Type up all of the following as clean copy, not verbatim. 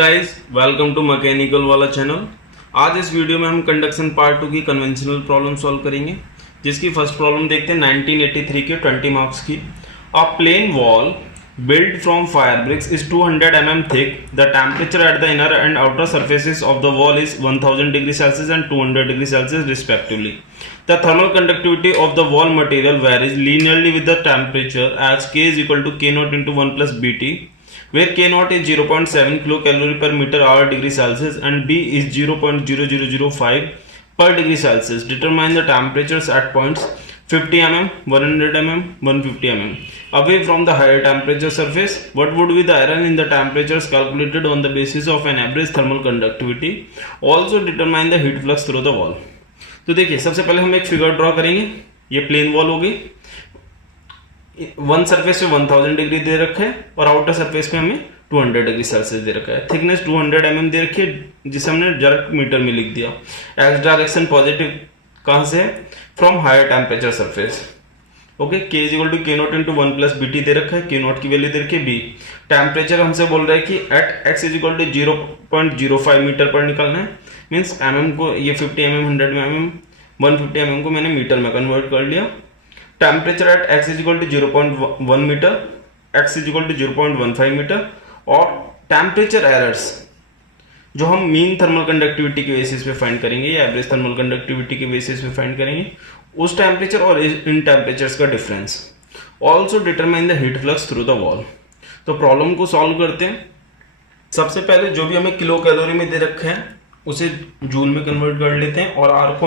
Guys welcome to mechanical वाला channel. आज इस वीडियो में हम कंडक्शन पार्ट 2 की कन्वेंशनल प्रॉब्लम सॉल्व करेंगे, जिसकी फर्स्ट प्रॉब्लम देखते हैं 1983 के 20 मार्क्स की। A plain wall built from fire bricks is 200 mm thick. The temperature at the inner and outer surfaces of the wall is 1000 degrees Celsius and 200 degrees Celsius respectively. The thermal conductivity of the wall material varies linearly with the temperature as K is equal to K naught into 1 plus Bt, where K naught is 0.7 kilocalorie per meter hour degree Celsius and B is 0.0005 per degree Celsius. Determine the temperatures at points 50 mm, 100 mm, 150 mm away from the higher temperature surface. What would be the error in the temperatures calculated on the basis of an average thermal conductivity? Also determine the heat flux through the wall. तो देखिए, सबसे पहले हम एक figure draw करेंगे। ये plane wall होगी, one surface पे 1000 डिग्री दे रखा है और आउटर सरफेस पे हमें 200 डिग्री सेल्सियस दे रखा है। थिकनेस 200 mm दे रखी है, जिसे हमने डायरेक्ट मीटर में लिख दिया। एक्स डायरेक्शन पॉजिटिव कहां से है? From higher temperature surface. Okay, k is equal to k not into 1 plus B t दे रखा है। के नॉट की वैल्यू दे रखी है बी। टेम्परेचर हमसे बोल रहा है कि at x is equal to 0.05 metre पर निकालना है। मीन्स एमएम को ये 50 mm, 100 mm, 150 mm को मैंने मीटर में कन्वर्ट कर लिया। Temperature at x is equal to 0.1 metre, x is equal to 0.15 metre. और टेम्परेचर एरर्स जो हम मीन थर्मल कंडक्टिविटी के बेसिस पे फाइंड करेंगे या एवरेज थर्मल कंडक्टिविटी के बेसिस पे फाइंड करेंगे, उस टेम्परेचर और इन टेम्परेचर्स का difference. Also determine the heat flux through the wall. तो प्रॉब्लम को सॉल्व करते हैं। सबसे पहले जो भी हमें किलो कैलोरी में दे रखा है उसे जूल में कन्वर्ट कर लेते हैं और आर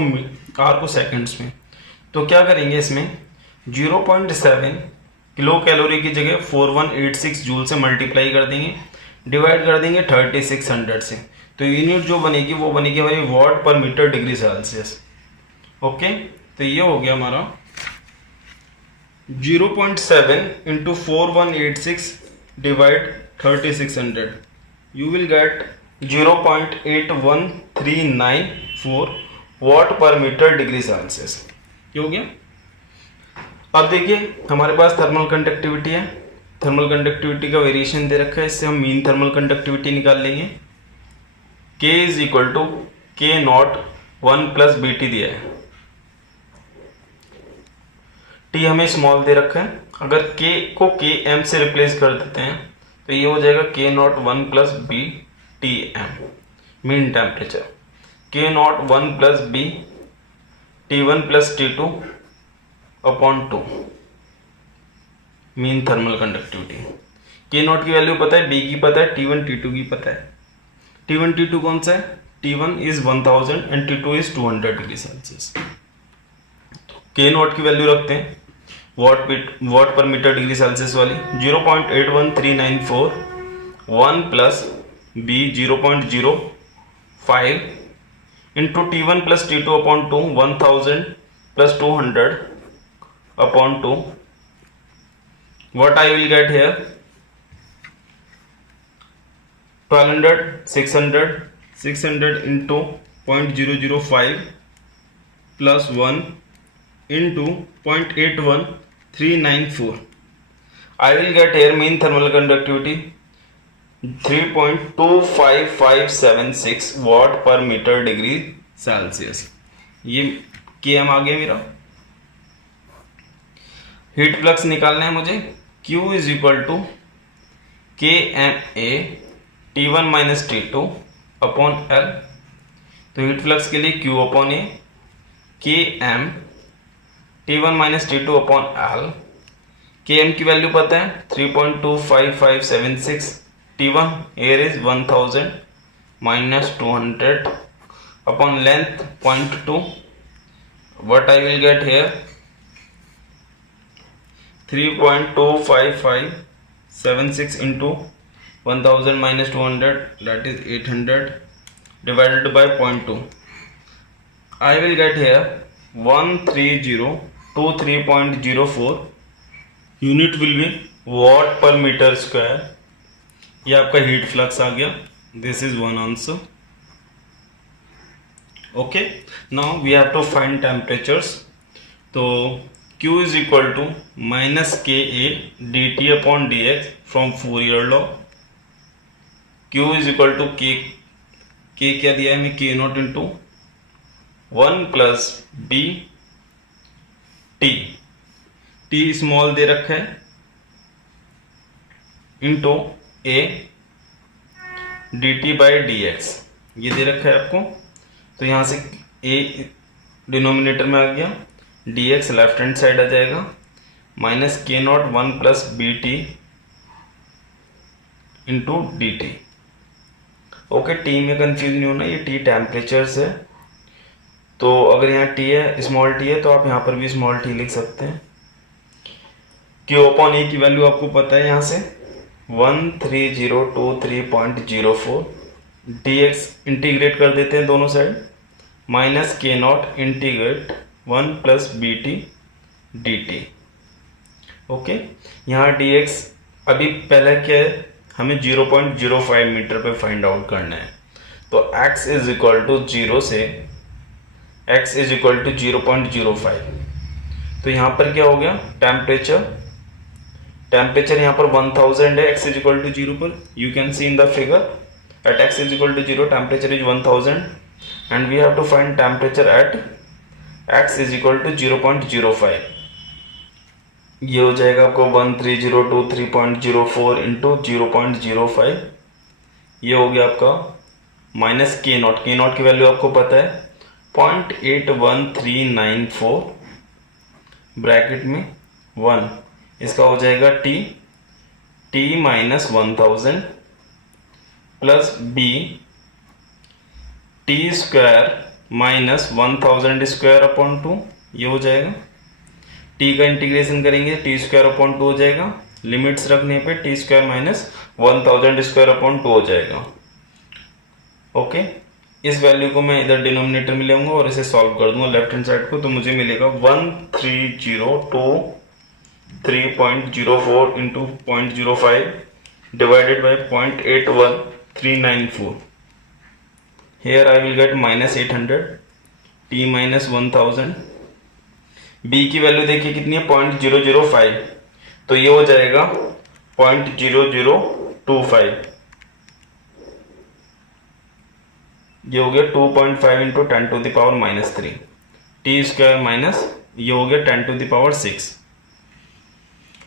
को सेकेंड्स में। तो क्या करेंगे, इसमें 0.7 किलो कैलोरी की जगह 4186 जूल से मल्टीप्लाई कर देंगे, डिवाइड कर देंगे 3600 से। तो यूनिट जो बनेगी वो बनेगी हमारी what per metre degree Celsius. Okay, तो ये हो गया हमारा 0.7 into 4186 divide 3600। You will gate 0.8139 what per metre degree Celsius. ये हो गया। अब देखिए, हमारे पास थर्मल कंडक्टिविटी है। थर्मल कंडक्टिविटी का वेरिएशन दे रखा है, इससे हम मीन थर्मल कंडक्टिविटी निकाल लेंगे। K is equal to K not 1 plus B T दिया है। T हमें स्मॉल दे रखा है। अगर K को Km से रिप्लेस कर देते हैं तो ये हो जाएगा K not 1 plus B T M, mean temperature. K not 1 plus B T1 plus T2 upon 2 mean thermal conductivity. K naught की वैल्यू पता है, डी की पता है, T1 T2 की पता है। T1 T2 कौन सा है? T1 is 1000 and T2 is 200 degree Celsius. के नॉट की वैल्यू रखते हैं what per metre degree Celsius वाली 0.81394, 1 plus B 0.05 into T1 plus T2 upon 2, 1000 plus 200 upon 2। What I will get here? 1200, 600 into 0.005 plus 1 into 0.81394. I will get here mean thermal conductivity 3.25576 watt per meter degree Celsius. ये km आ गया मेरा। Heat flux निकालना है मुझे। Q is equal to K M A T1 minus T2 upon L। तो heat flux के लिए Q upon A, K M T1 minus T2 upon L। K M की वैल्यू पता है 3.25576, T1 air is 1000 minus 200 upon length 0.2। What I will get here 3.25576 into 1000 minus 200, that is 800 divided by 0.2. I will get here 13023.04 unit will be watt per meter square. ये आपका heat flux आ गया। This is one answer. Okay, now we have to find temperatures. तो Q is equal to minus Ka dt upon dx from Fourier law. Q is equal to k क्या दिया है हमें, k not into 1 plus B t small दे रखा है into a d T by d x, ये दे रखा है आपको। तो यहाँ से ए डिनोमिनेटर में आ गया, d x left hand side आ जाएगा, माइनस के not 1 plus B t into D T. Okay, t में कंफ्यूज नहीं होना, ये टी टेम्परेचर्स है, तो अगर यहाँ टी है, स्मॉल टी है, तो आप यहाँ पर भी स्मॉल टी लिख सकते हैं। क्यू अपॉन ए की वैल्यू आपको पता है, यहाँ से 1303.04, डी एक्स इंटीग्रेट कर देते हैं दोनों साइड, माइनस के naught integrate 1 plus B T D T. Okay, यहाँ डी एक्स अभी पहले क्या है, हमें 0.05 मीटर पे फाइंड आउट करना है, तो x इज इक्वल टू 0 से x इज इक्वल टू 0.05। तो यहाँ पर क्या हो गया, टेम्परेचर यहाँ पर 1000 है, x इज इक्वल टू 0 पर, you can see in the figure at x is equal to 0 temperature is 1000 and we have to find temperature at x is equal to 0.05। ये हो जाएगा आपको 1303.04 इंटू 0.05, ये हो गया आपका माइनस के नॉट की वैल्यू आपको पता है 0.81394 ब्रैकेट में 1, इसका हो जाएगा T minus 1000 plus B T square minus 1000 square upon 2, ये हो जाएगा। टी का इंटीग्रेशन करेंगे, टी स्क्वायर अपॉन 2 हो जाएगा, लिमिट्स रखने पे T square minus 1000 square upon 2 हो जाएगा। ओके, इस वैल्यू को मैं इधर डिनोमिनेटर में ले आऊंगा और इसे सॉल्व कर दूंगा लेफ्ट हैंड साइड को, तो मुझे मिलेगा 1302.04 into 0.05 divided by 0.81394। Here I will get minus 800, T minus 1000, B की वैल्यू देखिए कितनी है 0.005, तो ये हो जाएगा 0.0025, ये हो गया 2.5 into 10 to the power minus 3, T square minus ये हो गया 10 टू द पावर 6।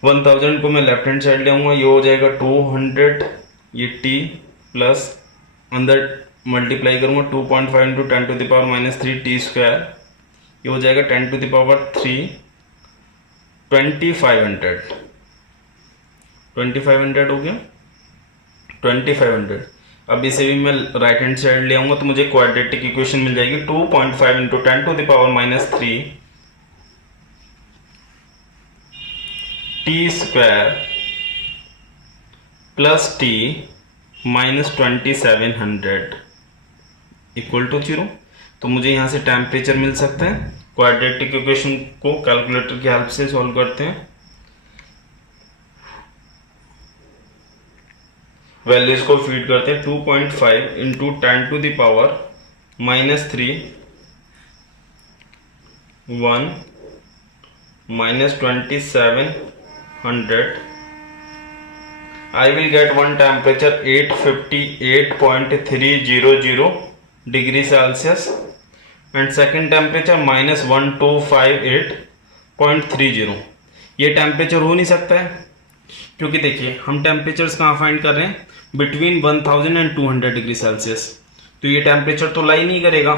1000 को मैं लेफ्ट हैंड साइड ले आऊंगा, ये हो जाएगा 200, ये टी प्लस अंदर मल्टीप्लाई करूंगा 2.5 into 10 to the power minus 3 T square, ये हो जाएगा 10 टू द पावर 3 2500 हो गया 2500। अब इसे भी मैं राइट हैंड साइड ले आऊंगा तो मुझे क्वाड्रेटिक इक्वेशन मिल जाएगी 2.5 into 10 to the power minus 3 T square plus T minus 2700 equal to 0। तो मुझे यहाँ से टेम्परेचर मिल सकता है। क्वाड्रेटिक इक्वेशन को कैलकुलेटर की हेल्प से सॉल्व करते हैं। वैल्यूज को फीड करते हैं 2.5 into 10 to the power minus 3 1 minus 2700 I will get one temperature 858.300 degree Celsius and second temperature minus 1258.30। ये टेम्परेचर हो नहीं सकता है क्योंकि देखिए हम टेम्परेचर्स कहाँ फाइंड कर रहे हैं बिटवीन 1000 एंड 200 डिग्री सेल्सियस, तो ये टेम्परेचर तो लाई नहीं करेगा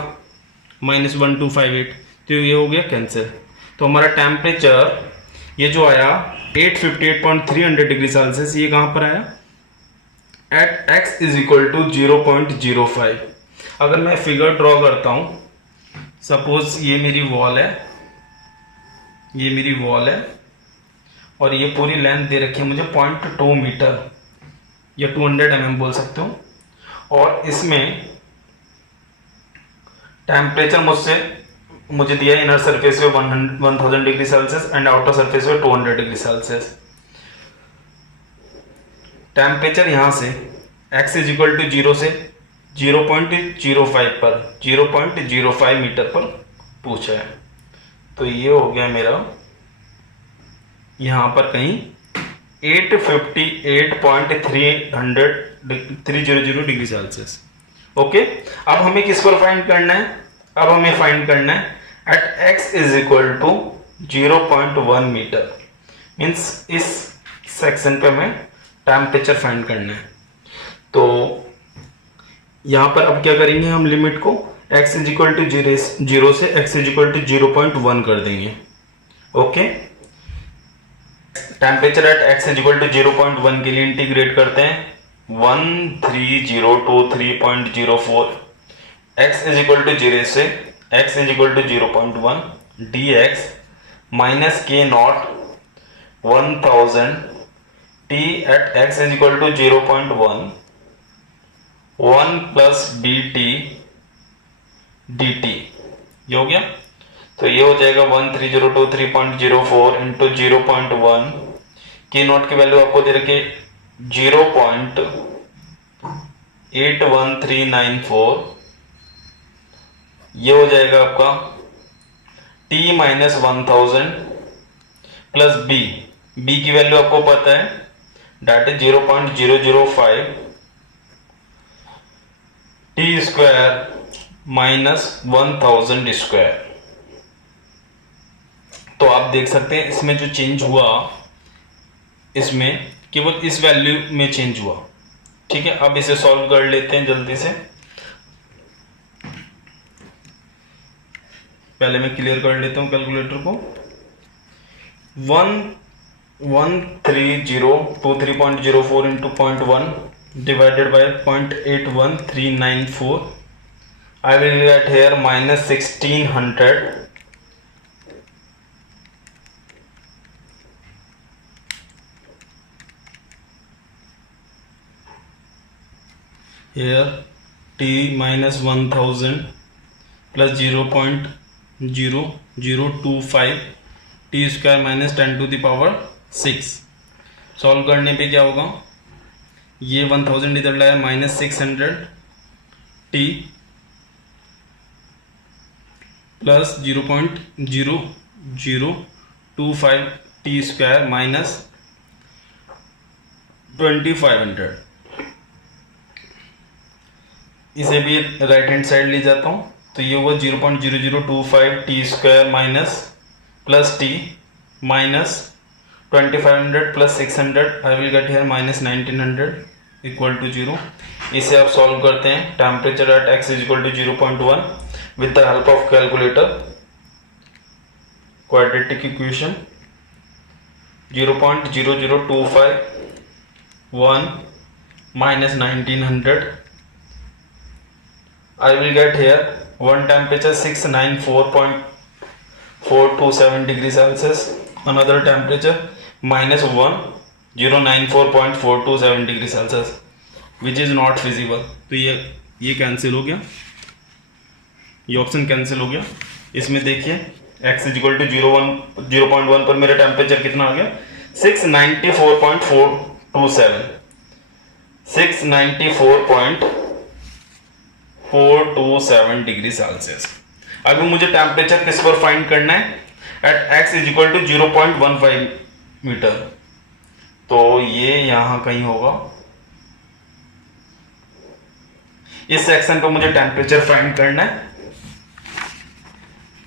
-1258, तो ये हो गया कैंसिल। तो हमारा टेम्परेचर ये जो आया 858.300 डिग्री सेल्सियस, ये कहाँ पर आया at x is equal to 0.05। अगर मैं फिगर ड्रॉ करता हूं, सपोज ये मेरी वॉल है, ये मेरी वॉल है और ये पूरी लेंथ दे रखी है मुझे 0.2 मीटर या 200 mm बोल सकते हो, और इसमें टेम्परेचर मुझे दिया इनर सरफेस पे 1000 degree Celsius and outer surface पे 200 डिग्री सेल्सियस। टेम्परेचर यहां से x इज इक्वल टू 0 से 0.05 पर 0.05 मीटर पर पूछा है। तो ये हो गया मेरा यहां पर कहीं 858.300 डिग्री सेल्सियस। ओके, अब हमें किस पर फाइंड करना है? अब हमें फाइंड करना है at x is equal to 0.1 metre. Means इस सेक्शन पे हमें टेम्परेचर फाइंड करना है। तो यहां पर अब क्या करेंगे, हम लिमिट को x इज इक्वल टू 0 से x इज इक्वल टू 0.1 कर देंगे। Okay, temperature at x is equal to 0.1 के लिए इंटीग्रेट करते हैं 13023.04 x इज इक्वल टू 0 से x is equal to 0.1 dx minus के not 1000 t at x is equal to 0.1 1 plus dt dt। ये हो गया। तो ये हो जाएगा 13023.04 इंटू 0.1 के नॉट की वैल्यू आपको दे रखे 0.81394। ये हो जाएगा आपका t माइनस 1000 प्लस b की वैल्यू आपको पता है that is 0.005 t square minus 1000 square. तो आप देख सकते हैं इसमें जो चेंज हुआ, इसमें केवल इस वैल्यू में चेंज हुआ। ठीक है, अब इसे सॉल्व कर लेते हैं जल्दी से। पहले मैं क्लियर कर लेता हूं कैलकुलेटर को। 13023.04 into 0.1 divided by 0.81394। I will get here minus 1600 here t minus 1000 plus 0.0025 t square minus 10 to the power 6। Solve करने पे क्या होगा, ये 1000 इधर लाया minus 600 t plus 0.0025 T square minus 2500। इसे भी राइट हैंड साइड ले जाता हूं तो ये होगा 0.0025 T square minus plus T minus 2500 plus 600। I will get here minus 1900 equal to 0। इसे आप सॉल्व करते हैं temperature at x is equal to 0.1 with the help of calculator। quadratic equation 0.0025 1 minus 1900। I will get here one temperature 694.427 degrees Celsius, another temperature minus 1094.427 degrees Celsius, which is not feasible। तो ये cancel हो गया, ये option cancel हो गया। इसमें देखिए x is equal to 0.1 पर मेरा टेम्परेचर कितना आ गया 694.427 डिग्री सेल्सियस। अभी मुझे टेम्परेचर किस पर फाइंड करना है at x is equal to 0.15 metre. तो ये यहां कहीं होगा, इस सेक्शन पर मुझे टेम्परेचर फाइंड करना है।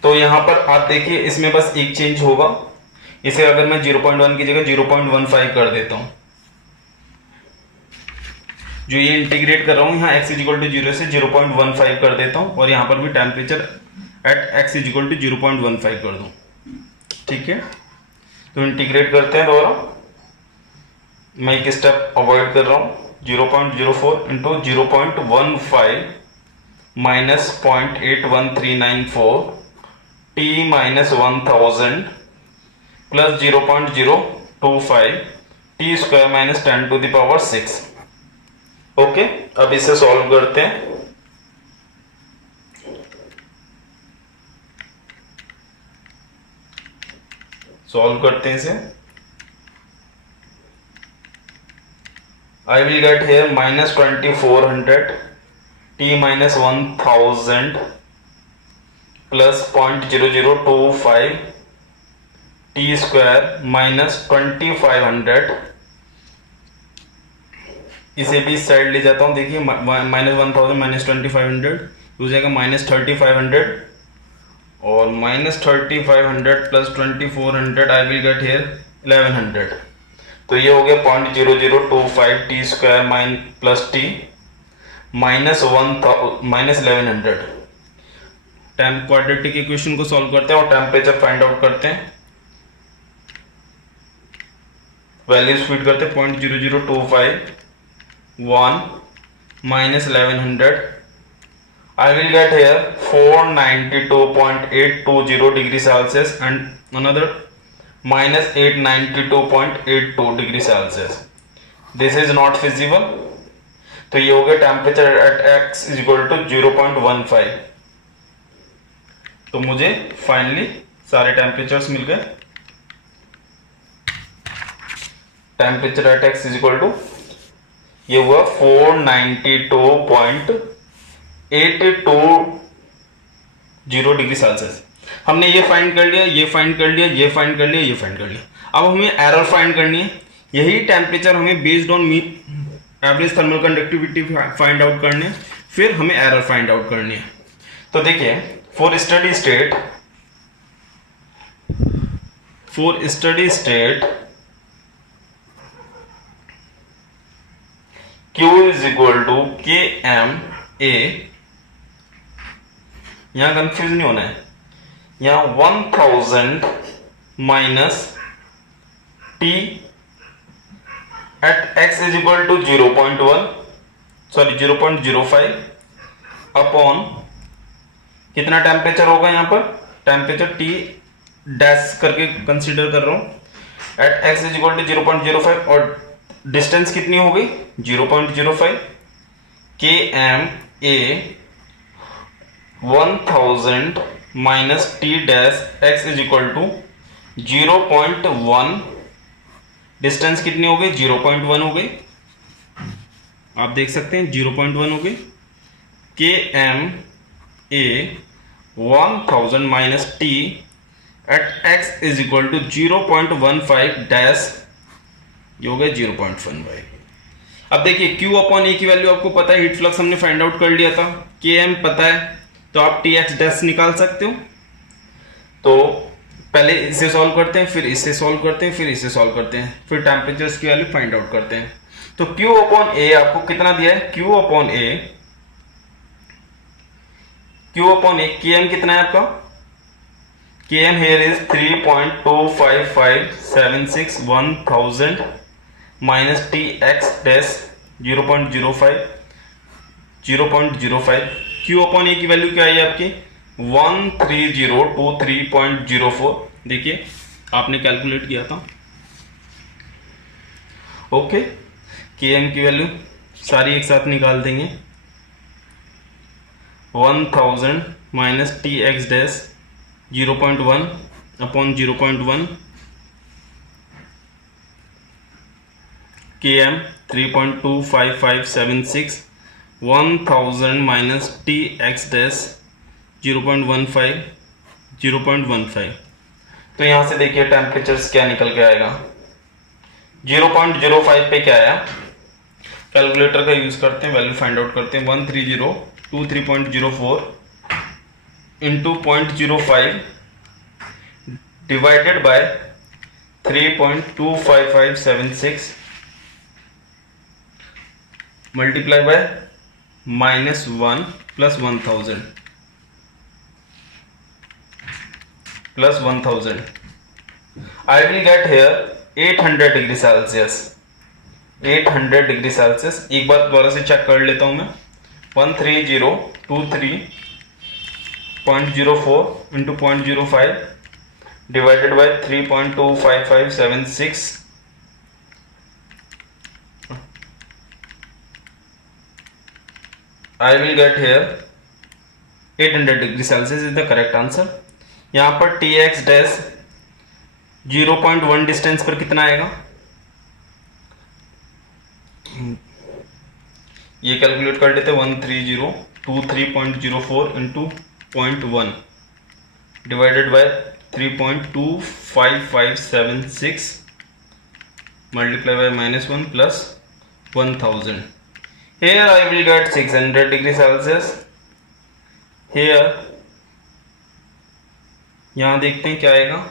तो यहां पर आप देखिए इसमें बस एक चेंज होगा। इसे अगर मैं 0.1 की जगह 0.15 कर देता हूं, जो ये इंटीग्रेट कर रहा हूं यहां x इज इक्वल टू 0 से 0.15 कर देता हूं और यहां पर भी temperature at x is equal to 0.15 कर दूं। ठीक है, तो इंटीग्रेट करते हैं दोबारा। मैं एक स्टेप अवॉइड कर रहा हूं 0.04 into 0.15 minus 0.81394 t minus 1000 plus 0.025 T square minus 10 to the power 6। Okay, अब इसे सॉल्व करते हैं। सॉल्व करते हैं इसे। I will get here minus 2400 T minus 1000 plus 0.0025 T square minus 2500 इसे भी इस साइड ले जाता हूँ, देखिए -1000 -2500 हो जाएगा -3500 और -3500 plus 2400 I will get here 1100। तो ये हो गया 0.0025 T square plus T -1100। Quadratic equation को सॉल्व करते हैं और टेम्परेचर फाइंड आउट करते हैं। वैल्यूज फीड करते हैं 0.0025 1 -1100 I will get here 492.820 degree Celsius and another -892.82 degree Celsius. This is not feasible. तो ये हो गया temperature at x is equal to 0.15। तो मुझे फाइनली सारे टेम्परेचर्स मिल गए। Temperature at x is equal to ये हुआ 492.820 डिग्री सेल्सियस। हमने ये फाइंड कर लिया, ये फाइंड कर लिया, ये फाइंड कर लिया, ये फाइंड कर लिया। अब हमें एरर फाइंड करनी है। यही टेम्परेचर हमें based on average thermal conductivity find out करनी है, फिर हमें एरर फाइंड आउट करनी है। तो देखिए for study state Q is equal to K M A, यहां कंफ्यूज नहीं होना है, यहां 1000 minus T at x is equal to 0.05 upon कितना टेम्परेचर होगा, यहां पर टेम्परेचर T डैश करके कंसीडर कर रहा हूं, at x is equal to 0.05 और डिस्टेंस कितनी हो गई 0.05। K M A 1000 minus T dash x is equal to 0.1, distance कितनी हो गई 0.1 हो गई, आप देख सकते हैं 0.1 हो गई। K M A 1000 minus T at x is equal to 0.15 dash, ये हो गया 0.15। अब देखिए Q अपॉन ए की वैल्यू आपको पता है, हीट फ्लक्स हमने फाइंड आउट कर लिया था, के एम पता है, तो आप टी एक्स डैश निकाल सकते हो। तो पहले इसे सॉल्व करते हैं, फिर इसे सॉल्व करते हैं, फिर इसे सॉल्व करते हैं, फिर टेम्परेचर्स की वैल्यू फाइंड आउट करते हैं। तो Q अपॉन ए आपको कितना दिया है, Q upon A K M कितना है आपका, k m here is 3.25576 1000 minus T x dash 0.05। Q upon a की वैल्यू क्या है आपकी 13023.04, देखिए आपने कैलकुलेट किया था। ओके, के एम की वैल्यू सारी एक साथ निकाल देंगे, 1000 minus T x dash 0.1 upon 0.1, K M 3.25576 1000 minus T x dash 0.15। तो यहां से देखिए टेम्परेचर्स क्या निकल के आएगा, 0.05 पे क्या आया, कैलकुलेटर का यूज करते हैं, वैल्यू फाइंड आउट करते हैं। 13023.04 into 0.05 divided by 3.25576 multiply by -1 plus 1000 I will get hair 800 degree Celsius. 800 degree Celsius, एक बार दोबारा से चेक कर लेता हूं मैं, 13023.04 into 0.05 divided by 3.25576 I will get here 800 degree Celsius is the correct answer. यहां पर Tx डैश 0.1 डिस्टेंस पर कितना आएगा, ये कैलकुलेट कर लेते हैं, 13023.04 into 0.1 divided by 3.25576 multiply by -1 plus 1000. Here I will get 600 degree Celsius. Here यहाँ देखते हैं क्या आएगा,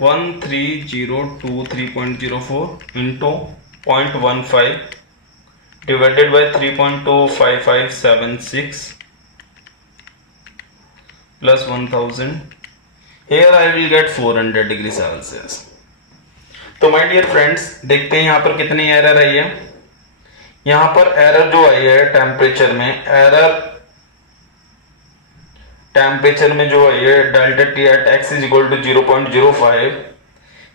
1303.04 into 0.15 divided by 3.25576 plus 1000. Here I will get 400 degree Celsius. तो माय डियर फ्रेंड्स, देखते हैं यहाँ पर कितनी एरर आई है. यहाँ पर एरर जो आई है टेम्परेचर में जो आई है delta T at x is equal to 0.05.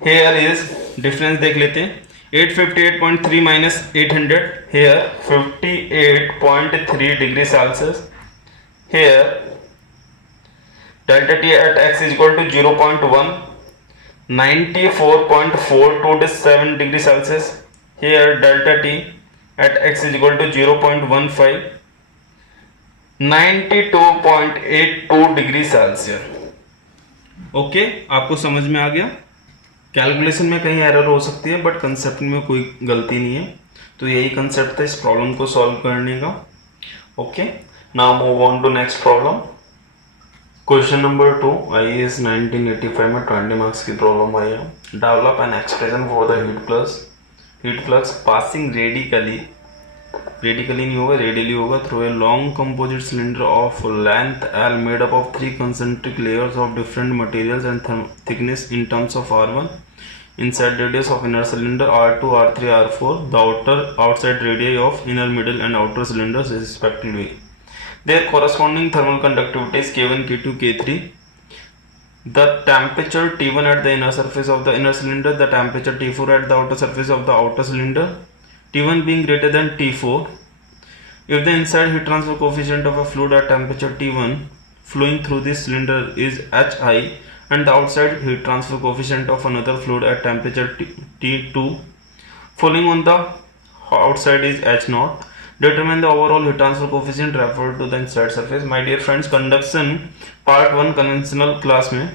Here is difference देख लेते हैं, 858.3 minus 800. Here 58.3 degree Celsius. Here delta T at x is equal to 0.1, 94.427 degree Celsius. Here delta T at x is equal to 0.15, 92.82 degree Celsius. Okay, आपको समझ में आ गया. Calculation में कहीं एरर हो सकती है बट कंसेप्ट में कोई गलती नहीं है. तो यही कंसेप्ट था इस प्रॉब्लम को सॉल्व करने का. Okay, now move on to next problem. Question number 2 IAS 1985 में 20 मार्क्स की प्रॉब्लम आई है. Develop an expression for the heat flux passing radically नहीं होगा, रेडियली होगा, through a long composite cylinder of length L made up of 3 concentric layers of different materials and thickness in terms of R1 inside radius of inner cylinder, R2, R3, R4, the outside radii of inner, middle and outer cylinders respectively. Their corresponding thermal conductivity is K1, K2, K3. The temperature T1 at the inner surface of the inner cylinder, the temperature T4 at the outer surface of the outer cylinder, T1 being greater than T4. If the inside heat transfer coefficient of a fluid at temperature T1 flowing through this cylinder is Hi and the outside heat transfer coefficient of another fluid at temperature T2 falling on the outside is H0. Determine the overall heat transfer coefficient referred to the inside surface. My dear friends, conduction part 1 conventional class में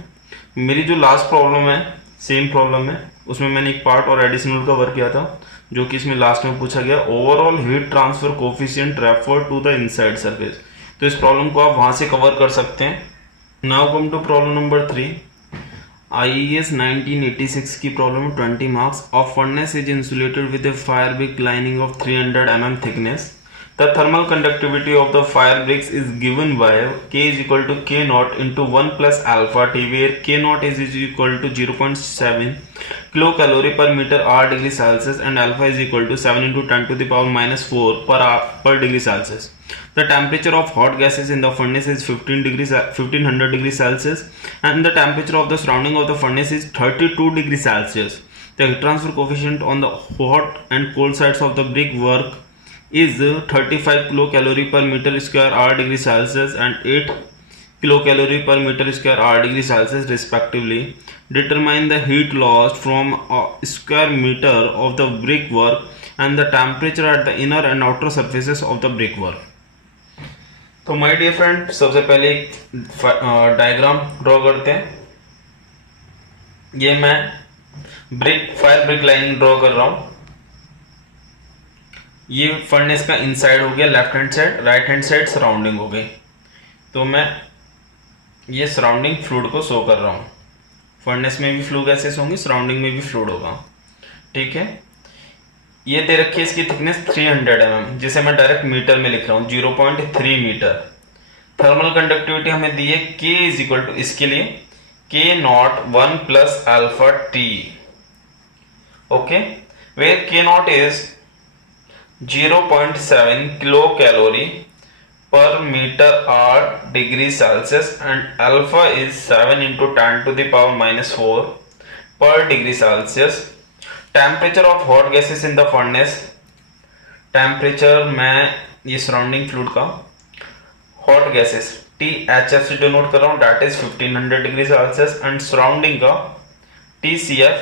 मेरी जो last problem है same problem है, उसमें मैंने एक part और additional का वर्क किया था जो कि इसमें लास्ट में पूछा गया overall heat transfer coefficient referred to the inside surface. तो इस प्रॉब्लम को आप वहां से कवर कर सकते हैं. Now come to problem number 3. IAS 1986 की problem 20 marks. Of furnace is insulated with a fire brick lining of 300 mm thickness. The thermal conductivity of the fire bricks is given by K is equal to K naught into 1 plus alpha T, where K naught is equal to 0.7 kilocalorie per meter R degree Celsius and alpha is equal to 7 into 10 to the power minus 4 per degree Celsius. The temperature of hot gases in the furnace is 1500 degrees Celsius and the temperature of the surrounding of the furnace is 32 degrees Celsius. The heat transfer coefficient on the hot and cold sides of the brick work is 35 kilocalorie per meter square R degree Celsius and 8 kilocalorie per meter square R degree Celsius respectively. Determine the heat lost from a square meter of the brickwork and the temperature at the inner and outer surfaces of the brickwork. तो my dear friend, सबसे पहले एक diagram draw करते हैं. ये मैं fire brick line draw कर रहा हूं. ये फर्नेस का इनसाइड हो गया, left hand side, right hand side surrounding हो गई. तो मैं ये सराउंडिंग फ्लूइड को शो कर रहा हूँ. फर्नेस में भी फ्लू गैसेस होंगी, सराउंडिंग में भी फ्लूइड होगा. ठीक है, ये दे रखी है इसकी थिकनेस 300 mm, जिसे मैं डायरेक्ट मीटर में लिख रहा हूँ 0.3 मीटर. थर्मल कंडक्टिविटी हमें दी है K इज इक्वल टू, इसके लिए K not 1 plus alpha T. Okay, where K nought is 0.7 kilo calorie per meter R degree Celsius and alpha is 7 into 10 to the power minus 4 per degree Celsius. Temperature of hot gases in the furnace, temperature मैं ये surrounding fluid का hot gases THF से denote कर रहा हूँ, that is 1500 degree Celsius and surrounding का TCF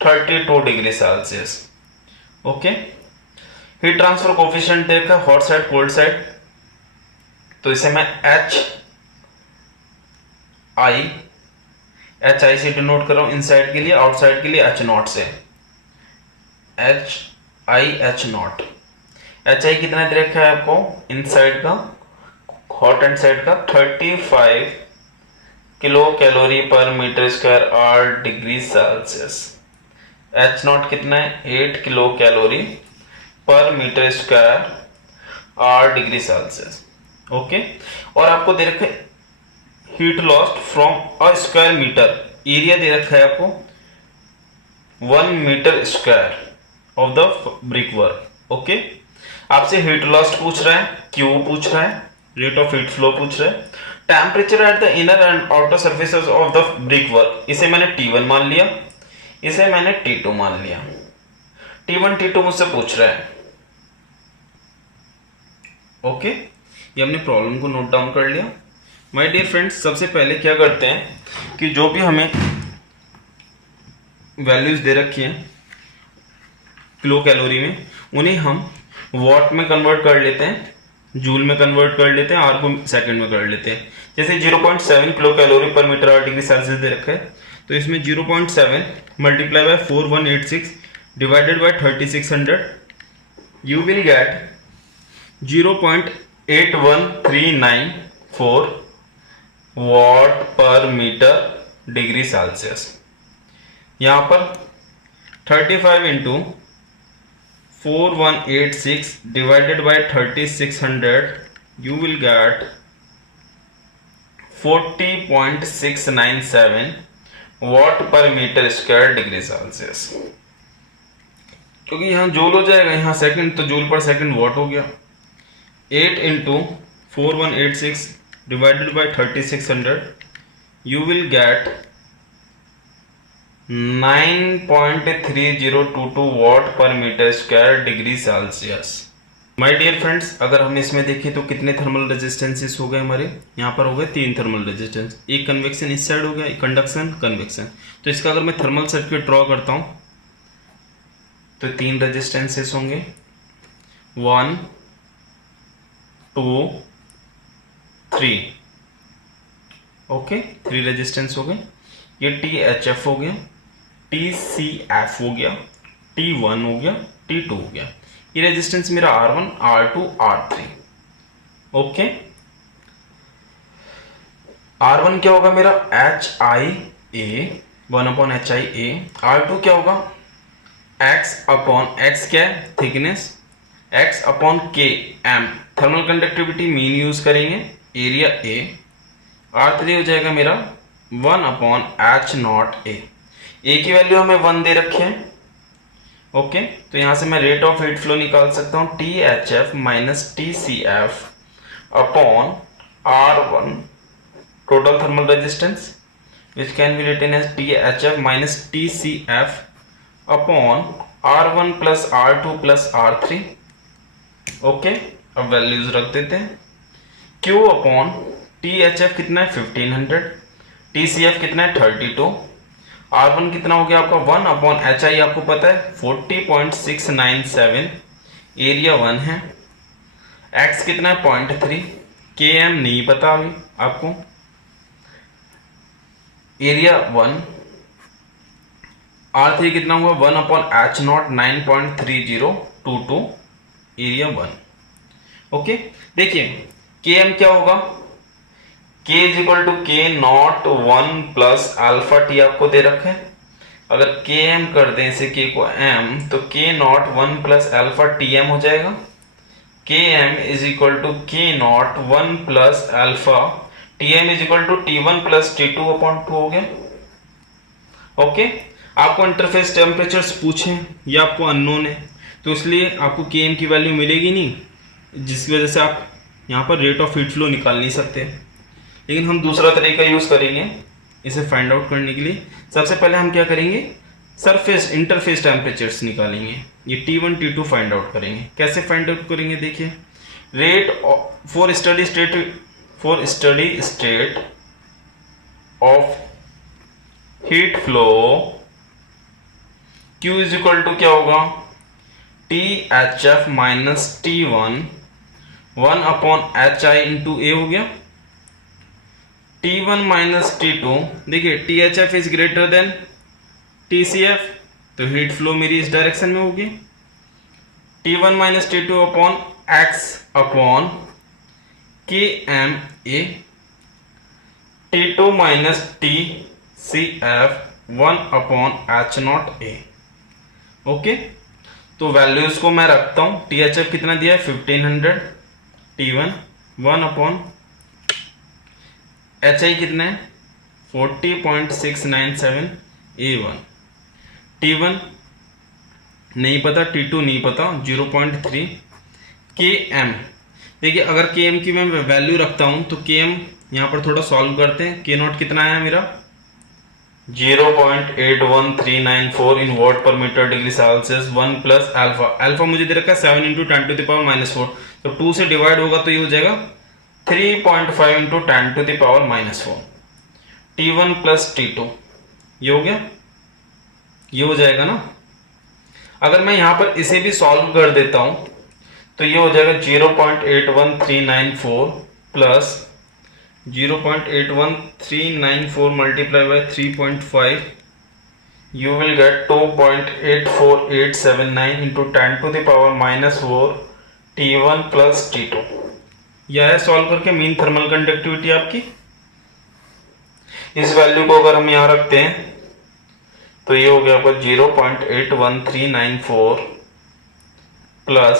32 degree Celsius. Okay, heat transfer coefficient देखा hot side cold side, तो इसे मैं एच आई से डिनोट कर रहा हूं इनसाइड के लिए, आउटसाइड के लिए H0 से. H I H not. H I कितना दे रखा है आपको इनसाइड का, हॉट एंड साइड का 35 kilo calorie per metre square hour degree Celsius. H not कितना है 8 kilo calorie per metre square hour degree Celsius. Okay, और आपको दे रखा है heat lost from a square metre, area दे रखा है आपको 1 metre square of the brick work. Okay, आपसे हीट लॉस्ट पूछ रहा है, क्यू पूछ रहा है, रेट ऑफ हीट फ्लो पूछ रहा है, temperature at the inner and outer surfaces of the brick work, इसे मैंने T1 मान लिया, इसे मैंने T2 मान लिया। T1 T2 मुझसे पूछ रहा है। ओके, ये हमने प्रॉब्लम को नोट डाउन कर लिया। माय डियर फ्रेंड्स, सबसे पहले क्या करते हैं कि जो भी हमें वैल्यूज दे रखी हैं किलो कैलोरी में, उन्हें हम वॉट में कन्वर्ट कर लेते हैं, जूल में कन्वर्ट कर लेते हैं, आर को सेकंड में कर लेते हैं। जैसे 0.7 kilo calorie per metre are degree Celsius दे रखा है, तो इसमें 0.7 multiply by 4186 divided by 3600, you will gate 0.8139 what per metre degree Celsius. यहां पर 35 into 4186 divided by 3600, you will gate 40.697 what per metre square degree Celsius. क्योंकि यहां joule हो जाएगा, यहां सेकंड, तो जूल पर सेकंड वॉट हो गया। 8 into 4186 divided by 3600, you will get 9.3022 watt per metre square degree Celsius. My dear friends, अगर हम इसमें देखें तो कितने थर्मल रेजिस्टेंसेस हो गए हमारे, यहाँ पर हो गए 3 थर्मल रेजिस्टेंस, एक कन्वेक्शन इस साइड हो गया, एक कंडक्शन कन्वेक्शन। तो इसका अगर मैं थर्मल सर्किट ड्रॉ करता हूं तो 3 रेजिस्टेंसेस होंगे, 1 2 3। ओके, 3 रेजिस्टेंस हो गए। ये THF हो गया, TCF हो गया, T1 हो गया, T2 हो गया। ये रेजिस्टेंस मेरा R1 R2 R3। Okay, R1 क्या होगा मेरा HIA 1/HIA। R2 क्या होगा X/X, क्या है thickness, X/K M, thermal conductivity mean use करेंगे, एरिया A। R3 हो जाएगा मेरा 1/H0A। A की वैल्यू हमें 1 दे रखे हैं। ओके, तो यहां से मैं रेट ऑफ हीट फ्लो निकाल सकता हूं, THF minus TCF upon R1 total thermal resistance, which can be written as THF minus TCF upon R1 plus R2 plus R3। Okay, अब वैल्यूज रख देते हैं। Q अपॉन THF कितना है 1500, TCF कितना है 32, R1 कितना हो गया आपका 1/HI, आपको पता है 40.697, एरिया 1 है, X कितना है 0.3, KM नहीं पता अभी आपको, एरिया 1, R3 कितना हुआ 1/H0 9.3022, एरिया 1। ओके, देखिए Km क्या होगा, K is equal to K0 1 plus alpha T आपको दे रखा है। अगर Km कर दें इसे K को M, तो K0 1 प्लस अल्फा Tm हो जाएगा। Km is equal to K0 1 plus alpha Tm is equal to T1 plus T2 upon 2 हो गया। ओके, आपको इंटरफेस टेम्परेचर्स पूछे या आपको अननोन है, तो इसलिए आपको Km की वैल्यू मिलेगी नहीं, जिसकी वजह से आप यहाँ पर रेट ऑफ हीट फ्लो निकाल नहीं सकते। लेकिन हम दूसरा तरीका यूज करेंगे इसे फाइंड आउट करने के लिए। सबसे पहले हम क्या करेंगे, सरफेस इंटरफेस टेम्परेचर्स निकालेंगे, ये T1 T2 फाइंड आउट करेंगे। कैसे फाइंड आउट करेंगे, देखिए rate for study state of heat flow Q is equal to क्या होगा THF minus T1 1/HI into A हो गया, T1 माइनस T2। देखिए THF is greater than TCF, तो हीट फ्लो मेरी इस डायरेक्शन में होगी। T1 minus T2 upon x upon k M a, T2 minus TCF 1 upon h not a. Okay, तो values को मैं रखता हूं। THF कितना दिया है 1500, T1 1 अपॉन HI कितना है 40.697 A1, T1 नहीं पता, T2 नहीं पता 0.3, Km देखिए अगर Km की मैं वैल्यू रखता हूं तो Km यहां पर थोड़ा सॉल्व करते हैं। K नॉट कितना आया मेरा 0.81394 in watt per metre degree Celsius 1 plus alpha. Alpha मुझे दे रखा है 7 into 10 to the power minus 4, तो 2 से डिवाइड होगा तो ये हो जाएगा 3.5 into 10 to the power minus 4। T1 plus T2 ये हो गया, ये हो जाएगा ना। अगर मैं यहां पर इसे भी सॉल्व कर देता हूं तो ये हो जाएगा 0.81394 plus 0.81394 multiply by 3.5, you will get 2.84879 into 10 to the power minus 4 T1 plus T2। यह है सॉल्व करके मीन थर्मल कंडक्टिविटी आपकी। इस वैल्यू को अगर हम यहां रखते हैं तो ये हो गया आपका 0.81394 प्लस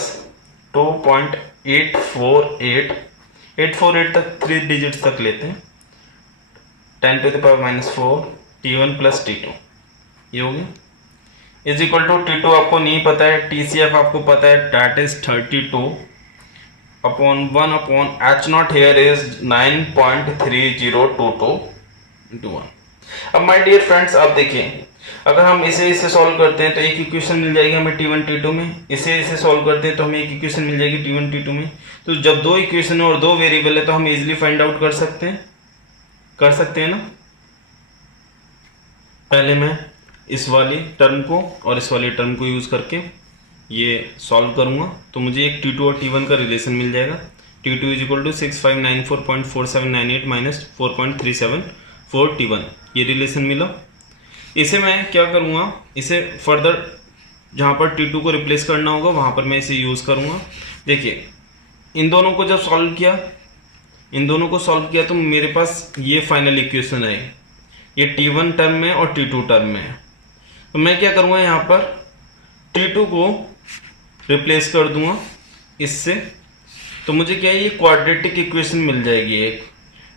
2.848 तक 3 डिजिट्स तक लेते हैं, 10 to the power minus 4 T1 plus T2 ये हो गया इज इक्वल टू T2 आपको नहीं पता है, TCF आपको पता है that is 32 upon 1 upon h not here is 9.3022 into 1। अब माय डियर फ्रेंड्स आप देखिए, अगर हम इसे सॉल्व करते हैं तो एक इक्वेशन मिल जाएगी हमें T1 T2 में, इसे सॉल्व करते हैं तो हमें एक इक्वेशन मिल जाएगी T1 T2 में। तो जब दो इक्वेशन और दो वेरिएबल है तो हम इजीली फाइंड आउट कर सकते हैं ना। पहले मैं इस वाली टर्म को और इस वाली टर्म को यूज करके ये सॉल्व करूंगा तो मुझे एक T2 और T1 का रिलेशन मिल जाएगा। T2 is equal to 6594.4798 minus 4.374 T1, ये रिलेशन मिला। इसे मैं क्या करूंगा, इसे फर्दर जहां पर T2 को रिप्लेस करना होगा वहां पर मैं इसे यूज करूंगा। देखिए इन दोनों को जब सॉल्व किया तो मेरे पास ये फाइनल इक्वेशन है, ये T1 टर्म में और T2 टर्म में है। तो मैं क्या करूंगा, यहाँ पर T2 को रिप्लेस कर दूंगा इससे, तो मुझे क्या है ये क्वाड्रेटिक इक्वेशन मिल जाएगी, एक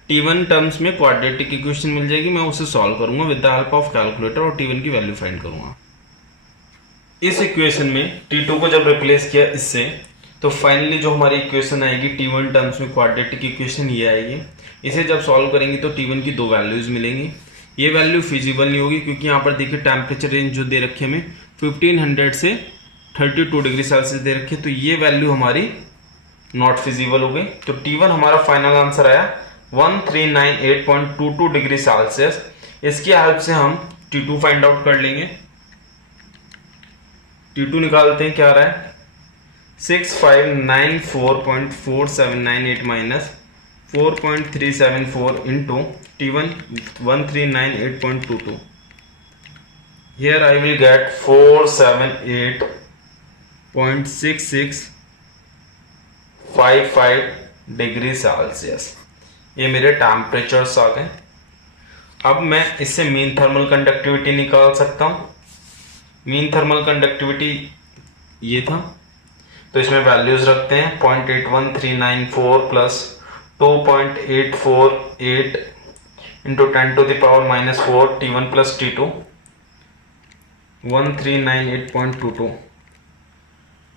T1 टर्म्स में क्वाड्रेटिक इक्वेशन मिल जाएगी। मैं उसे सॉल्व करूंगा with the help of calculator और T1 की वैल्यू फाइंड करूंगा। इस इक्वेशन में T2 को जब रिप्लेस किया इससे, तो फाइनली जो हमारी इक्वेशन आएगी T1 टर्म्स में क्वाड्रेटिक इक्वेशन ये आएगी। इसे जब सॉल्व करेंगे तो T1 की दो वैल्यूज मिलेंगी। ये वैल्यू फिजिबल नहीं होगी क्योंकि यहाँ पर देखिए टेम्परेचर रेंज जो दे रखे हमें 1500 से 32 डिग्री सेल्सियस दे रखे, तो ये वैल्यू हमारी नॉट फिजिबल हो गई। तो T1 हमारा फाइनल आंसर आया 1398.22 डिग्री सेल्सियस। इसकी हेल्प से हम T2 फाइंड आउट कर लेंगे। T2 निकालते हैं, क्या आ रहा है 6594.4798 minus 4.374 into T1 1398.22। Here I will get 478.6655 degree Celsius. ये मेरे टेम्परेचर्स आ गए। अब मैं इससे मीन थर्मल कंडक्टिविटी निकाल सकता हूँ। मीन थर्मल कंडक्टिविटी ये था, तो इसमें वैल्यूज रखते हैं 0.81394 plus 2.848 into 10 to the power minus 4 T1 plus T2 1398.22।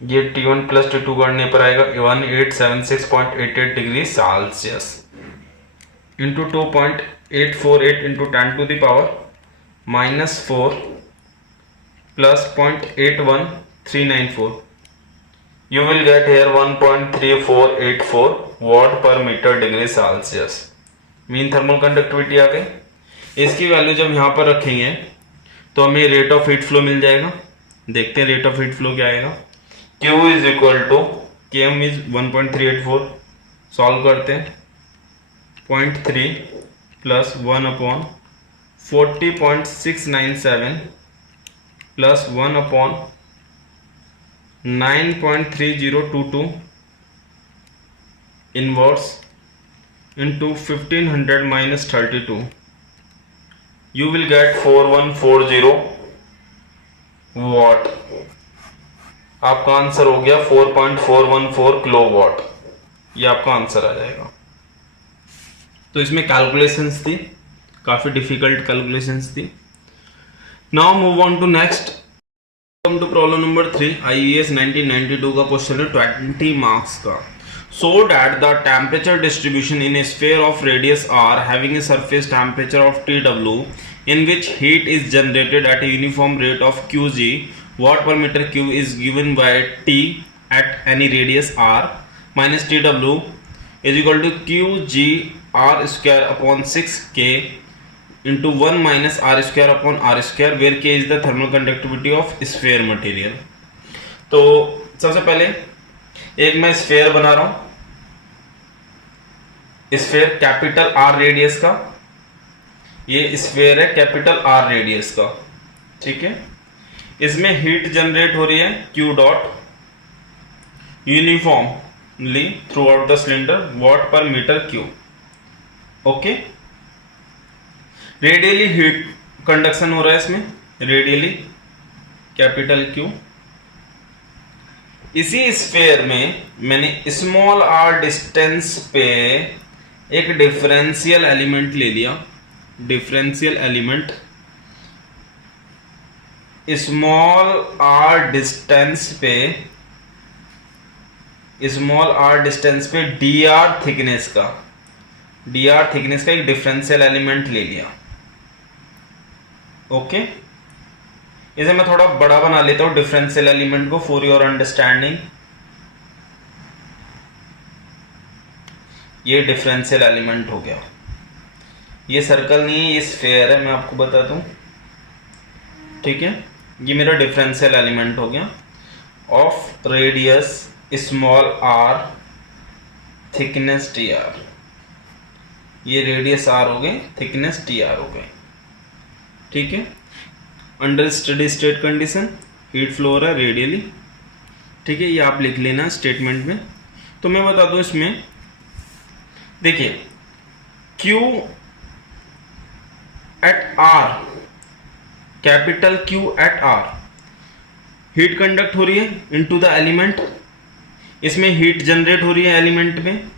ये T1 प्लस T2 करने पर आएगा 1876.88 degree Celsius into 2.848 into 10 to the power minus 4 plus 0.81394। You will get here 1.3484 watt per meter degree Celsius. Mean thermal conductivity आ गई। इसकी value जब यहाँ पर रखेंगे तो हमें रेट ऑफ हीट फ्लो मिल जाएगा। देखते हैं रेट ऑफ हीट फ्लो क्या आएगा। Q is equal to Km is 1.384, solve करते हैं 0.3 plus 1 upon 40.697 plus 1 upon 9.3022 inwards into 1500 minus 32, you will get 4140 watt. आपका आंसर हो गया 4.414 किलोवाट, ये आपका आंसर आ जाएगा। तो इसमें कैलकुलेशंस थी, काफी डिफिकल्ट कैलकुलेशंस थी। Now move on to next, come to problem number 3। IES 1992 का क्वेश्चन है 20 मार्क्स का। So that the temperature distribution in a sphere of radius r having a surface temperature of Tw in which heat is generated at a uniform rate of Qg watt per meter cube is given by T at any radius r minus Tw is equal to Qg r square upon 6k into 1 minus r square upon r square where k is the thermal conductivity of sphere material। तो सबसे पहले एक मैं sphere बना रहा हूं, sphere capital R radius का, ये स्फेयर है कैपिटल आर रेडियस का, ठीक है। इसमें हीट जनरेट हो रही है Q dot uniformly throughout the cylinder watt per metre cube, okay. Radially heat conduction हो रहा है इसमें, रेडियली कैपिटल Q। इसी स्फेयर में मैंने स्मॉल r डिस्टेंस पे एक डिफरेंशियल एलिमेंट ले लिया, differential element small r distance पे, स्मॉल r डिस्टेंस पे dr थिकनेस का, dr थिकनेस का एक डिफरेंशियल एलिमेंट ले लिया, ओके। इसे मैं थोड़ा बड़ा बना लेता हूं डिफरेंशियल एलिमेंट को फॉर योर अंडरस्टैंडिंग। ये डिफरेंशियल एलिमेंट हो गया, ये सर्कल नहीं है, ये स्फेयर है, मैं आपको बता दूं, ठीक है। ये मेरा डिफरेंशियल एलिमेंट हो गया of radius small r thickness dr। ये रेडियस r हो गए, थिकनेस dr हो गए, ठीक है। Under steady state condition heat flow हो रहा है रेडियली, ठीक है, ये आप लिख लेना स्टेटमेंट में। तो मैं बता दूं इसमें, देखिए Q at R, capital Q at R, heat conduct हो रही है इनटू द एलिमेंट, इसमें हीट जनरेट हो रही है एलिमेंट में,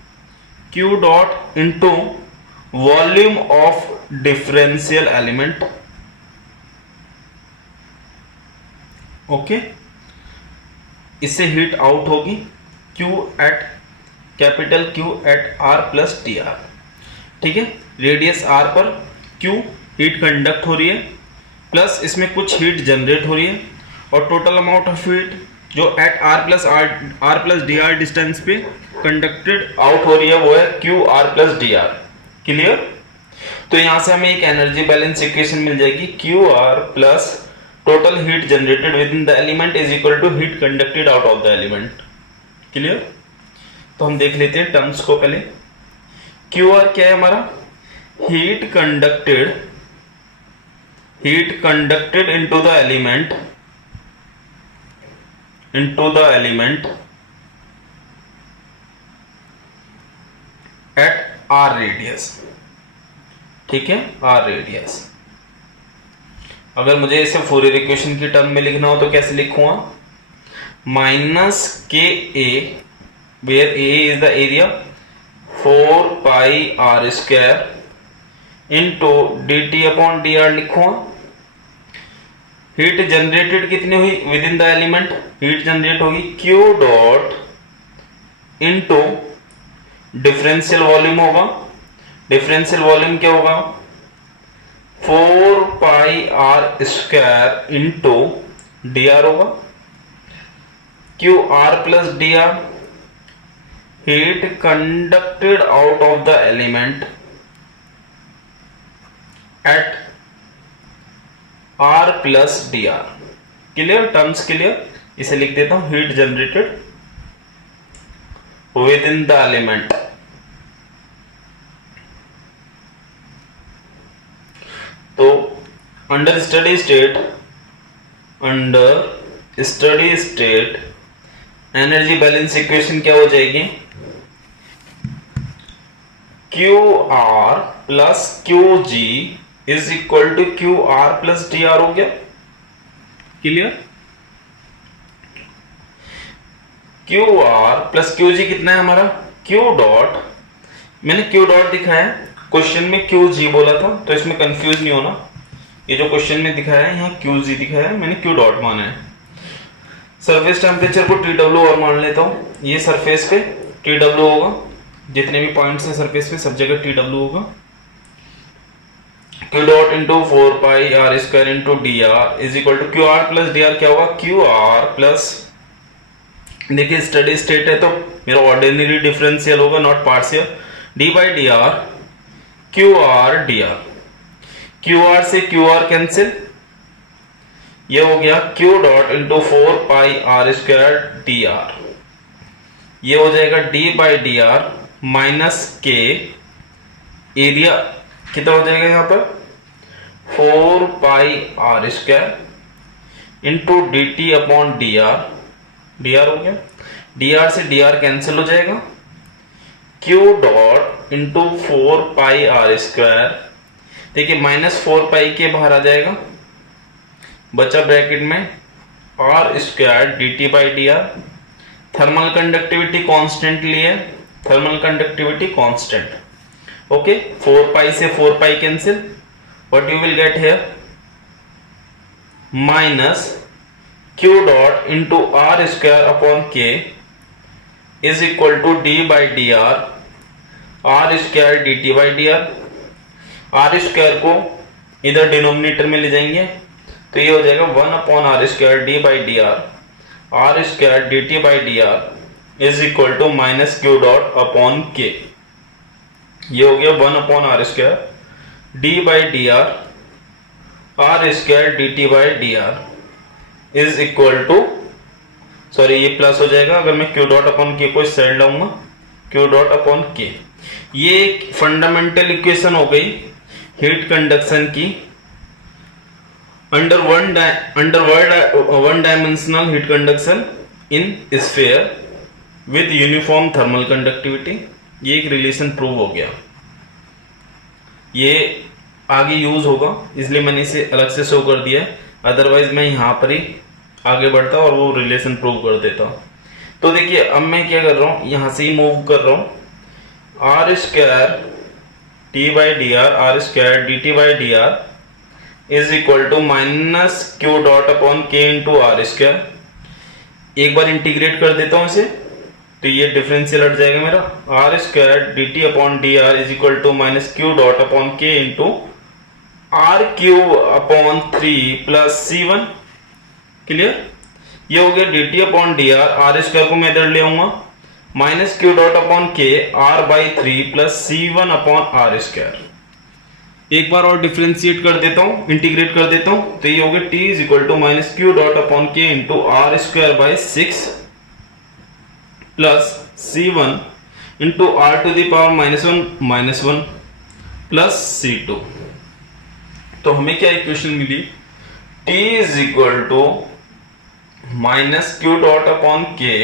Q dot into volume of differential element, okay. इससे हीट आउट होगी Q at capital Q at R plus dr, ठीक है। रेडियस R पर Q हीट कंडक्ट हो रही है, प्लस इसमें कुछ हीट जनरेट हो रही है, और टोटल अमाउंट ऑफ हीट जो at R plus dr distance पे कंडक्टेड आउट हो रही है वो है Q R plus dr, clear. तो यहां से हमें एक एनर्जी बैलेंस इक्वेशन मिल जाएगी, Q R plus total heat generated within the element is equal to heat conducted out of the element, clear. तो हम देख लेते हैं टर्म्स को पहले। क्यू आर क्या है हमारा, heat conducted into the element at R radius, ठीक है, आर रेडियस। अगर मुझे इसे फूरियर इक्वेशन की टर्म में लिखना हो तो कैसे लिखूंगा, minus K A where A is the area 4 pi R square into D T upon D R लिखूंगा। हीट जनरेटेड कितनी हुई within the element, heat generate होगी Q dot into differential volume होगा, डिफरेंशियल वॉल्यूम क्या होगा 4 pi R square into D R होगा, Q R plus D R, heat conducted out of the element at R plus D R, clear, terms clear. इसे लिख देता हूं, heat generated within the element, तो under steady state energy balance equation क्या हो जाएगी, Q R plus Q G is equal to Q R plus D R हो गया। Clear, Q R plus Q G कितना है हमारा, Q dot, मैंने क्यू डॉट दिखाया, क्वेश्चन में क्यू जी बोला था, तो इसमें कंफ्यूज नहीं होना, ये जो क्वेश्चन में दिखाया है यहाँ क्यू जी दिखाया है, मैंने क्यू डॉट माना है। सरफेस टेम्परेचर को टी डब्ल्यू और मान लेता हूँ, ये सरफेस पे टी डब्ल्यू होगा, जितने भी पॉइंट्स हैं सरफेस पे सब जगह टी डब्ल्यू होगा। Q dot into 4 pi R square into D R is equal to Q R plus D R क्या होगा, क्यू आर प्लस, देखिए स्टडी स्टेट है तो मेरा ऑर्डिनरी डिफरेंशियल होगा not partial, D by D R Q R D R, Q R से Q R cancel, ये हो गया Q dot into 4 pi R square D R, ये हो जाएगा D by D R minus K, area कितना हो जाएगा यहाँ पर 4 pi R square into D T upon D R, D R हो गया, डी आर से डी आर कैंसिल हो जाएगा, Q dot into 4 pi R square, देखिए माइनस 4 पाई के बाहर आ जाएगा, बचा ब्रैकेट में R square D T by D R, thermal conductivity constant लिए, thermal conductivity constant, okay, 4 pi से 4 pi cancel, what you will get here minus q dot into are square upon के is equal to D by D R, R square D T by D R, R square को इधर denominator में ले जाएंगे तो ये हो जाएगा 1 upon are square D by D R, R square D T by D R is equal to minus Q dot upon K, ये हो गया 1 upon are square D by D R, R square D T by D R is equal to, sorry ये plus हो जाएगा अगर मैं Q dot upon के को इस साइड लाऊंगा, क्यू डॉट अपॉन के, ये एक फंडामेंटल इक्वेशन हो गई हीट कंडक्शन की under one dimensional heat conduction in sphere with uniform thermal conductivity, ये एक रिलेशन प्रूव हो गया, ये आगे यूज होगा इसलिए मैंने इसे अलग से शो कर दिया है, अदरवाइज मैं यहां पर ही आगे बढ़ता और वो रिलेशन प्रूव कर देता। तो देखिए अब मैं क्या कर रहा हूं, यहां से ही मूव कर रहा हूं, R square T by D R, R square D T by D R is equal to minus Q dot upon K into are square, एक बार इंटीग्रेट कर देता हूं इसे तो ये डिफरेंशियल हट जाएगा मेरा, R square D T upon D R is equal to minus Q dot upon K into R cube upon 3 plus C1, clear, ये हो गया D T upon D R, R square को मैं इधर ले आऊंगा minus Q dot upon K R by 3 plus C1 upon are square, एक बार और डिफरेंशिएट कर देता हूं, इंटीग्रेट कर देता हूं तो ये हो गया T is equal to minus Q dot upon K into are square by 6 plus C1 into R to the power -1 plus C2, तो हमें क्या इक्वेशन मिली, T is equal to minus Q dot upon K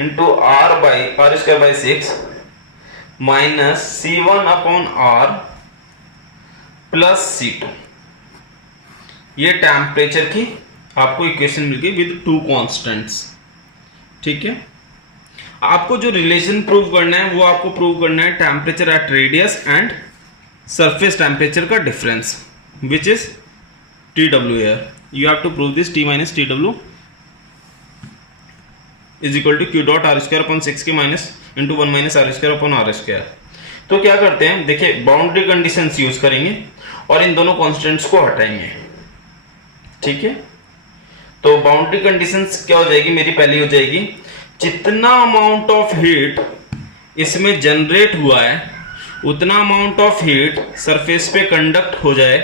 into are square by 6 minus C1 upon R plus C2, ये temperature की आपको equation मिल गई with 2 constants, ठीक है। आपको जो रिलेशन प्रूव करना है वो आपको प्रूव करना है temperature eight radius and surface temperature का difference which is TW here. You have to prove this T minus TW is equal to Q dot R square upon 6K minus into 1 minus R square upon R square. तो क्या करते हैं, देखिए boundary conditions use करेंगे और इन दोनों constants को हटाएंगे, ठीक है। तो बाउंड्री कंडीशंस क्या हो जाएगी मेरी, पहली हो जाएगी जितना अमाउंट ऑफ हीट इसमें जनरेट हुआ है उतना अमाउंट ऑफ हीट सरफेस पे कंडक्ट हो जाए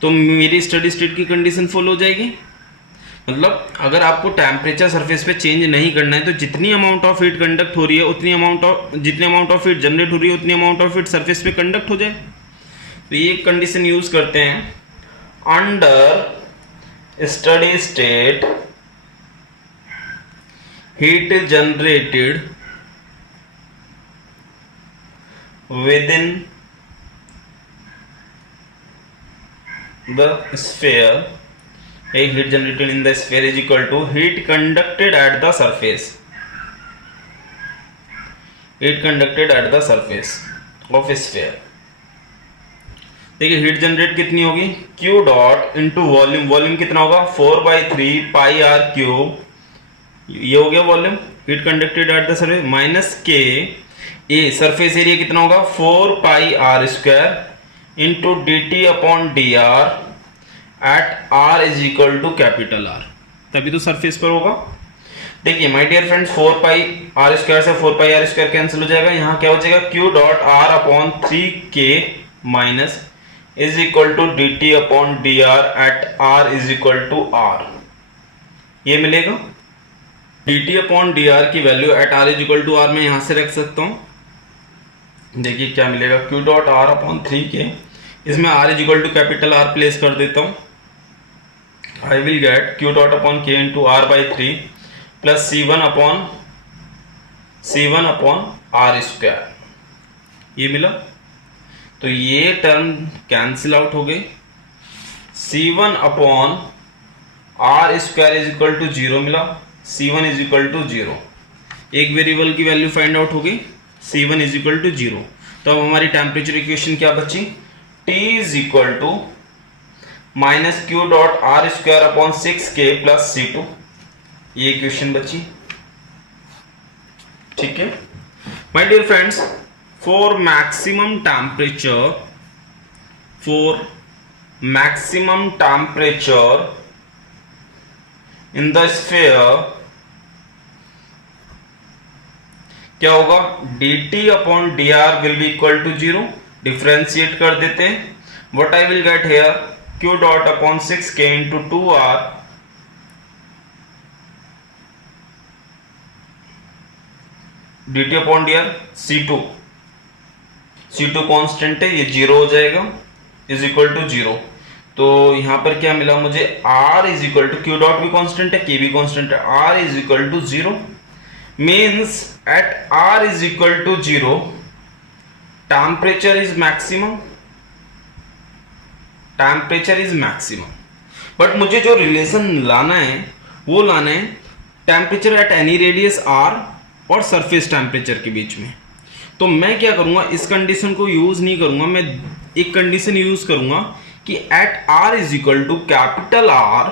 तो मेरी स्टडी स्टेट की कंडीशन फुल हो जाएगी। मतलब अगर आपको टेम्परेचर सरफेस पे चेंज नहीं करना है तो जितनी अमाउंट ऑफ हीट कंडक्ट हो रही है उतनी जितनी अमाउंट ऑफ हीट जनरेट हो रही है उतनी अमाउंट ऑफ हीट सरफेस पे कंडक्ट हो जाए। तो ये कंडीशन यूज करते हैं under steady state heat generated within the sphere, a heat generated in the sphere is equal to heat conducted at the surface, heat conducted at the surface of sphere। देखिए heat generate कितनी होगी, Q dot into volume, volume कितना होगा 4/3 pi R cube, ये हो गया volume heat conducted at the surface, minus K A surface area कितना होगा 4 pi R square into D T upon D R at R is equal to capital R, तभी तो surface पर होगा। देखिए my dear friends 4 pi R square से 4 pi R square cancel हो जाएगा, यहाँ क्या हो जाएगा Q dot R upon 3K minus is equal to D T upon D R at R is equal to R, ये मिलेगा। D T upon D R की value at R is equal to R में यहां से रख सकता हूं। देखिए क्या मिलेगा Q dot R upon 3K, इसमें R is equal to capital R place कर देता हूं। I will get Q dot upon K into R by 3 plus C1 upon are square, ये मिला। तो ये टर्म कैंसिल आउट हो गई, C1 upon are square is equal to 0 मिला, C1 इज इक्वल टू 0, एक वेरिएबल की वैल्यू फाइंड आउट हो गई, C1 इज इक्वल टू 0। तो अब हमारी टेम्परेचर इक्वेशन क्या बची, T is equal to minus Q dot are square upon 6K plus C2, ये इक्वेशन बची। ठीक है my dear friends, for maximum temperature in the sphere क्या होगा, dt अपॉन dr will be equal to 0, differentiate कर देते हैं। what I will get here Q dot upon 6K into 2R dt अपॉन dr, C2 कांस्टेंट है, ये 0 हो जाएगा, इज इक्वल टू 0। तो यहां पर क्या मिला मुझे, R is equal to Q dot भी कांस्टेंट है, K भी कांस्टेंट है, R is equal to 0 means at R is equal to 0 temperature is maximum, temperature is maximum. But मुझे जो रिलेशन लाना है वो लाना है temperature at any radius R और सरफेस टेम्परेचर के बीच में। तो मैं क्या करूंगा, इस कंडीशन को यूज नहीं करूंगा, मैं एक कंडीशन यूज करूंगा कि at R is equal to capital R,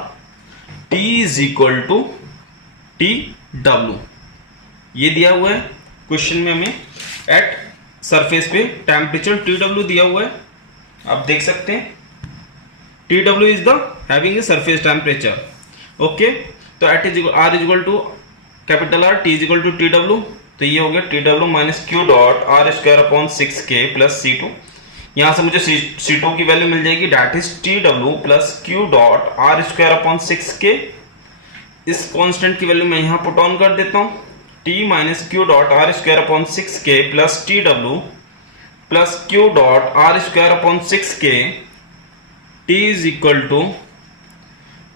T is equal to TW, ये दिया हुआ है क्वेश्चन में हमें, एट सरफेस पे टेम्परेचर TW दिया हुआ है, आप देख सकते हैं TW is the having a surface temperature. Okay, तो at is R is equal to capital R, T is equal to TW, तो ये हो गया TW minus Q dot are square upon 6K plus C2, यहां से मुझे C2 की वैल्यू मिल जाएगी, that is TW plus Q dot are square upon 6K। इस कांस्टेंट की वैल्यू मैं यहां पुट ऑन कर देता हूं, T minus Q dot are square upon 6K plus TW plus Q dot are square upon 6K, T is equal to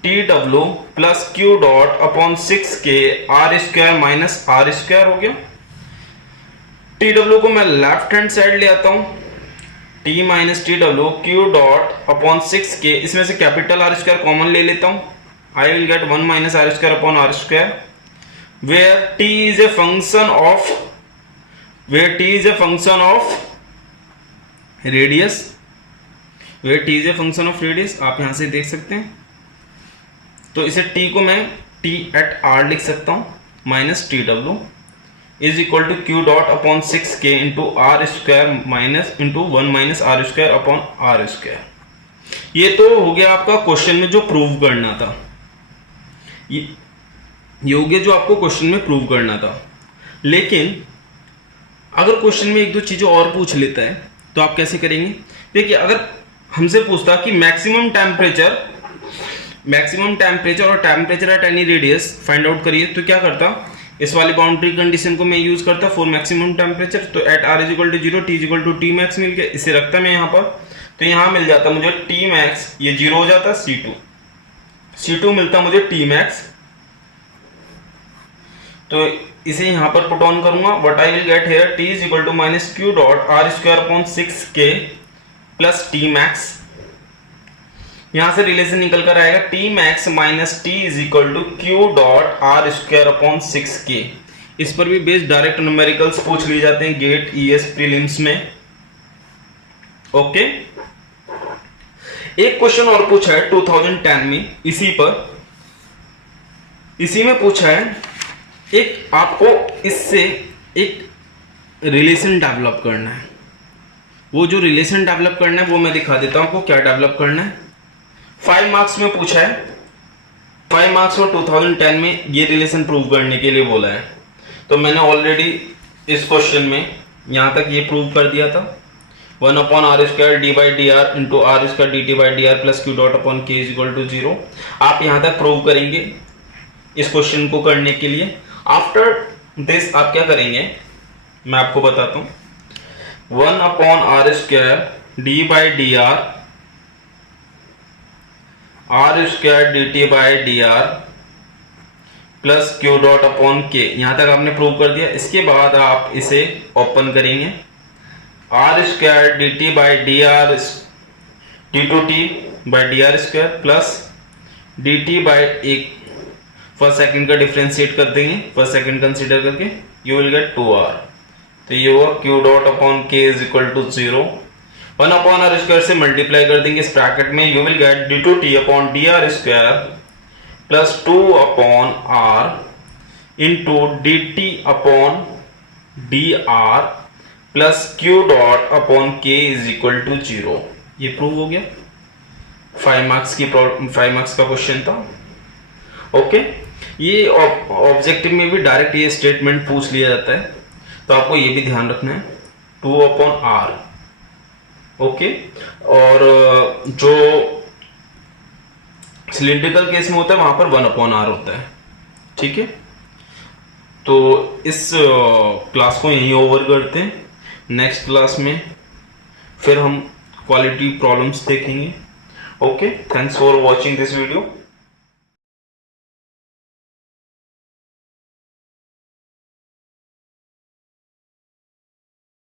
TW plus Q dot upon 6K R square minus are square हो गया। TW को मैं left hand side ले आता हूं, T minus TW Q dot upon 6K, इसमें से capital R square common ले लेता हूं, I will get 1 minus are square upon are square, where T is a function of radius, where T is a function of radius, आप यहां से देख सकते हैं। तो इसे T को मैं T एट R लिख सकता हूं, minus TW is equal to Q dot upon 6K into are square minus into 1 minus are square upon are square. ये तो हो गया आपका क्वेश्चन में जो प्रूव करना था, ये हो गया जो आपको क्वेश्चन में प्रूव करना था। लेकिन अगर क्वेश्चन में एक दो चीजें और पूछ लेता है तो आप कैसे करेंगे। देखिए अगर हमसे पूछता कि मैक्सिमम टेम्परेचर और temperature at any radius find out करिए, तो क्या करता, इस वाली बाउंड्री कंडीशन को मैं यूज करता फॉर मैक्सिमम टेम्परेचर, तो at R is equal to 0, T is equal to T max मिल गया, इसे रखता मैं यहाँ पर, तो यहाँ मिल जाता मुझे T मैक्स, ये 0 हो जाता, C2 मिलता मुझे T मैक्स, तो इसे यहाँ पर पुट ऑन करूंगा, what I will get here, t is equal to minus Q dot are square upon 6k plus t max. यहां से रिलेशन निकल कर आएगा t max minus t is equal to q dot are square upon 6k। इस पर भी based direct numericals पूछ लिए जाते हैं गेट ईएस प्रीलिम्स में। ओके, एक क्वेश्चन और पूछा है 2010 में इसी में पूछा है, एक आपको इससे एक रिलेशन डेवलप करना है। वो जो रिलेशन डेवलप करना है वो मैं दिखा देता हूं आपको क्या डेवलप करना है। 5 मार्क्स में पूछा है, 5 मार्क्स में 2010 में ये रिलेशन प्रूव करने के लिए बोला है। तो मैंने ऑलरेडी इस क्वेश्चन में यहां तक ये प्रूव कर दिया था, 1 upon are square D by D r into are square D T by D r plus q dot upon के इज इक्वल टू 0। आप यहां तक प्रूव करेंगे इस क्वेश्चन को करने के लिए। आफ्टर दिस आप क्या करेंगे मैं आपको बताता हूं, 1 upon are square D by D r square D T by D r plus q dot upon k, यहां तक आपने प्रूव कर दिया। इसके बाद आप इसे ओपन करेंगे, r square D T by D r t two t by D r square plus d T by एक फर्स्ट सेकंड का डिफ्रेंशिएट कर देंगे, फर्स्ट सेकंड कंसीडर करके, यू विल गेट 2r। तो ये हुआ क्यू डॉट अपॉन के is equal to 0। 1 upon are square से मल्टीप्लाई कर देंगे इस ब्रैकेट में, you will get d two t upon D r square plus 2 upon r into D T upon D r plus q dot upon के is equal to 0। ये prove हो गया। 5 marks का क्वेश्चन था। ओके, ये objective में भी direct ये स्टेटमेंट पूछ लिया जाता है, तो आपको ये भी ध्यान रखना है 2 अपॉन आर। ओके, और जो सिलिंड्रिकल केस में होता है वहां पर 1 अपॉन आर होता है। ठीक है, तो इस क्लास को यहीं ओवर करते हैं। नेक्स्ट क्लास में फिर हम क्वालिटी प्रॉब्लम्स देखेंगे। Okay, thanks for watching this video.